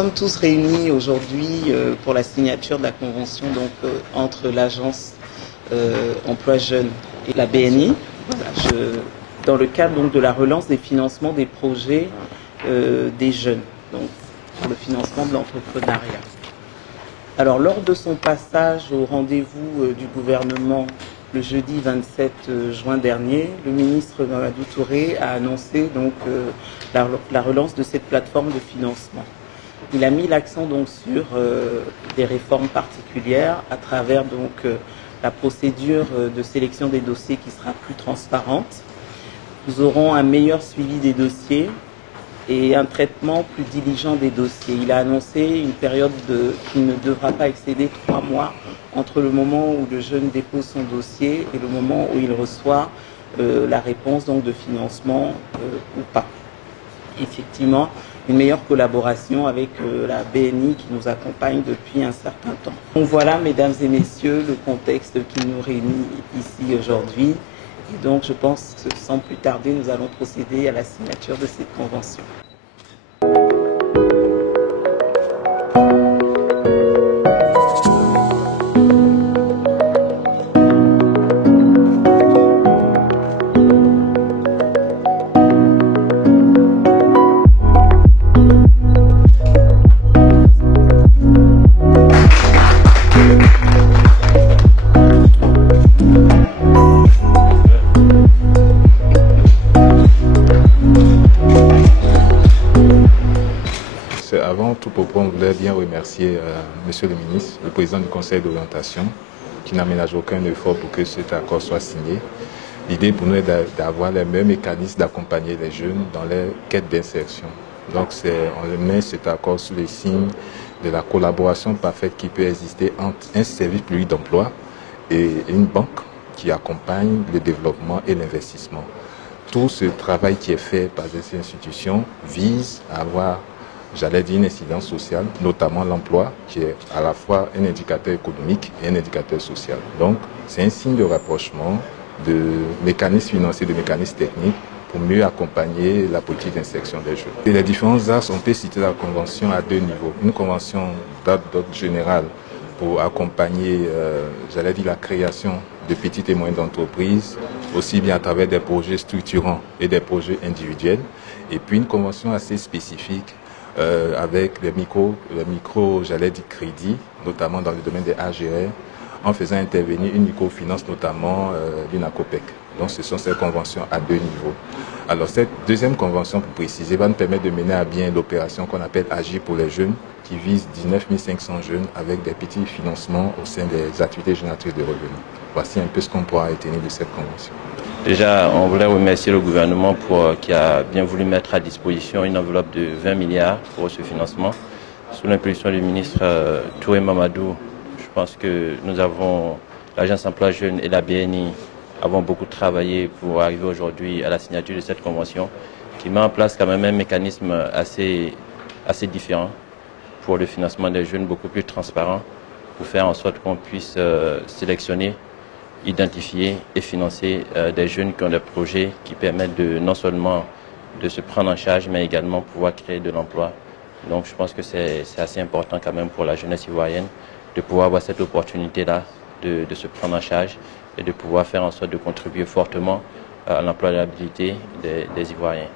Nous sommes tous réunis aujourd'hui pour la signature de la convention entre l'agence emploi jeunes et la BNI, dans le cadre de la relance des financements des projets des jeunes, donc pour le financement de l'entrepreneuriat. Alors, lors de son passage au rendez-vous du gouvernement le jeudi 27 juin dernier, le ministre Mamadou Touré a annoncé la relance de cette plateforme de financement. Il a mis l'accent sur des réformes particulières à travers la procédure de sélection des dossiers qui sera plus transparente. Nous aurons un meilleur suivi des dossiers et un traitement plus diligent des dossiers. Il a annoncé une période qui ne devra pas excéder 3 mois entre le moment où le jeune dépose son dossier et le moment où il reçoit la réponse de financement ou pas. Effectivement, une meilleure collaboration avec la BNI qui nous accompagne depuis un certain temps. Donc voilà, mesdames et messieurs, le contexte qui nous réunit ici aujourd'hui. Et donc, je pense que sans plus tarder, nous allons procéder à la signature de cette convention. Avant tout propos, on voulait bien remercier Monsieur le ministre, le président du conseil d'orientation, qui n'aménage aucun effort pour que cet accord soit signé. L'idée pour nous est d'avoir les mêmes mécanismes d'accompagner les jeunes dans leur quête d'insertion. Donc on met cet accord sous les signes de la collaboration parfaite qui peut exister entre un service public d'emploi et une banque qui accompagne le développement et l'investissement. Tout ce travail qui est fait par ces institutions vise à avoir, j'allais dire, une incidence sociale, notamment l'emploi, qui est à la fois un indicateur économique et un indicateur social. Donc, c'est un signe de rapprochement de mécanismes financiers, de mécanismes techniques pour mieux accompagner la politique d'insertion des jeunes. Et les différents axes, on peut citer la convention à 2 niveaux. Une convention d'ordre général pour accompagner, j'allais dire, la création de petites et moyennes entreprises, aussi bien à travers des projets structurants et des projets individuels. Et puis une convention assez spécifique avec les micro, j'allais dire, crédits, notamment dans le domaine des AGR, en faisant intervenir une microfinance, notamment l'UNACOPEC. Donc ce sont ces conventions à 2 niveaux. Alors cette deuxième convention, pour préciser, va nous permettre de mener à bien l'opération qu'on appelle Agir pour les jeunes, qui vise 19 500 jeunes avec des petits financements au sein des activités génératrices de revenus. Voici un peu ce qu'on pourra retenir de cette convention. Déjà, on voulait remercier le gouvernement qui a bien voulu mettre à disposition une enveloppe de 20 milliards pour ce financement. Sous l'impulsion du ministre Touré Mamadou, je pense que l'Agence Emploi Jeunes et la BNI avons beaucoup travaillé pour arriver aujourd'hui à la signature de cette convention qui met en place quand même un mécanisme assez différent pour le financement des jeunes, beaucoup plus transparent, pour faire en sorte qu'on puisse sélectionner, identifier et financer des jeunes qui ont des projets qui permettent non seulement de se prendre en charge, mais également pouvoir créer de l'emploi. Donc je pense que c'est assez important quand même pour la jeunesse ivoirienne de pouvoir avoir cette opportunité-là de se prendre en charge et de pouvoir faire en sorte de contribuer fortement à l'employabilité des Ivoiriens.